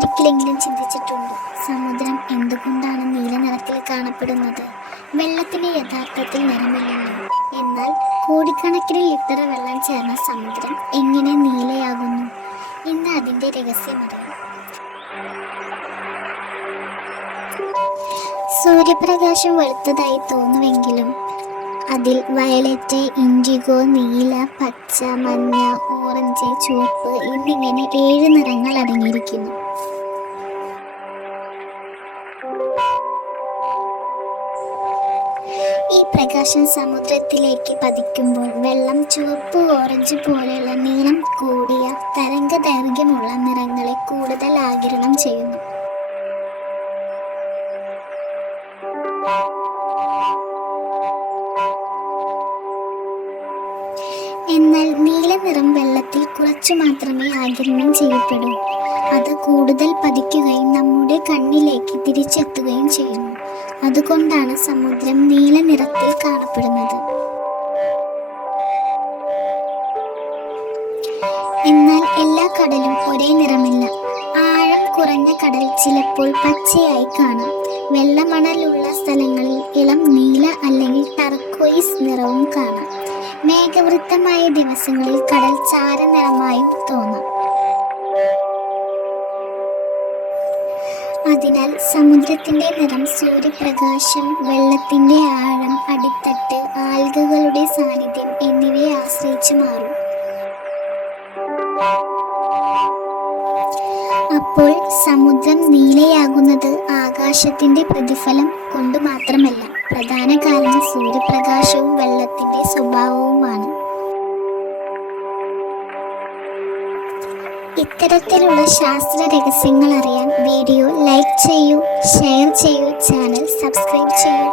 ഒരിക്കലെങ്കിലും ചിന്തിച്ചിട്ടുണ്ടോ, സമുദ്രം എന്തുകൊണ്ടാണ് നീല നിറത്തിൽ കാണപ്പെടുന്നത്? വെള്ളത്തിന് യഥാർത്ഥത്തിൽ നിറമില്ലല്ലോ. എന്നാൽ കോടിക്കണക്കിന് ലിറ്റർ വെള്ളം ചേർന്ന സമുദ്രം എങ്ങനെ നീലയാകുന്നു? ഇന്ന് അതിൻ്റെ രഹസ്യമറിയാം. സൂര്യപ്രകാശം വെളുത്തതായി തോന്നുമെങ്കിലും അതിൽ വയലറ്റ്, ഇൻഡിഗോ, നീല, പച്ച, മഞ്ഞ, ഓറഞ്ച്, ചുവപ്പ് എന്നിങ്ങനെ 7 നിറങ്ങൾ അടങ്ങിയിരിക്കുന്നു. ഈ പ്രകാശം സമുദ്രത്തിലേക്ക് പതിക്കുമ്പോൾ വെള്ളം ചുവപ്പ്, ഓറഞ്ച് പോലെയുള്ള നീളം കൂടിയ തരംഗദൈർഘ്യമുള്ള നിറങ്ങളെ കൂടുതൽ ആഗിരണം ചെയ്യുന്നു. എന്നാൽ നീല നിറം വെള്ളത്തിൽ കുറച്ചു മാത്രമേ ആഗിരണം ചെയ്യപ്പെടൂ. അത് കൂടുതൽ പതിക്കുകയും നമ്മുടെ കണ്ണിലേക്ക് തിരിച്ചെത്തുകയും ചെയ്യുന്നു. അതുകൊണ്ടാണ് സമുദ്രം നീല നിറത്തിൽ കാണപ്പെടുന്നത്. എന്നാൽ എല്ലാ കടലും ഒരേ നിറമില്ല. ആഴം കുറഞ്ഞ കടൽ ചിലപ്പോൾ പച്ചയായി കാണാം. വെള്ളമണലുള്ള സ്ഥലങ്ങളിൽ ഇളം നീല അല്ലെങ്കിൽ ടർക്കോയിസ് നിറവും കാണാം. മേഘവൃത്തമായ ദിവസങ്ങളിൽ കടൽ ചാരനിറമായും തോന്നാം. അതിനാൽ സമുദ്രത്തിന്റെ നിറം സൂര്യപ്രകാശം, വെള്ളത്തിന്റെ ആഴം, അടിത്തട്ട്, ആൽഗകളുടെ സാന്നിധ്യം എന്നിവയെ ആശ്രയിച്ച് മാറും. അപ്പോൾ സമുദ്രം നീലയാകുന്നത് ആകാശത്തിന്റെ പ്രതിഫലനം കൊണ്ട് മാത്രമല്ല. പ്രധാന കാരണം സൂര്യപ്രകാശവും വെള്ളത്തിന്റെ സ്വഭാവവുമാണ്. ഇത്തരത്തിലുള്ള ശാസ്ത്ര രഹസ്യങ്ങൾ അറിയാൻ വീഡിയോ ലൈക്ക് ചെയ്യൂ, ഷെയർ ചെയ്യൂ, ചാനൽ സബ്സ്ക്രൈബ് ചെയ്യൂ.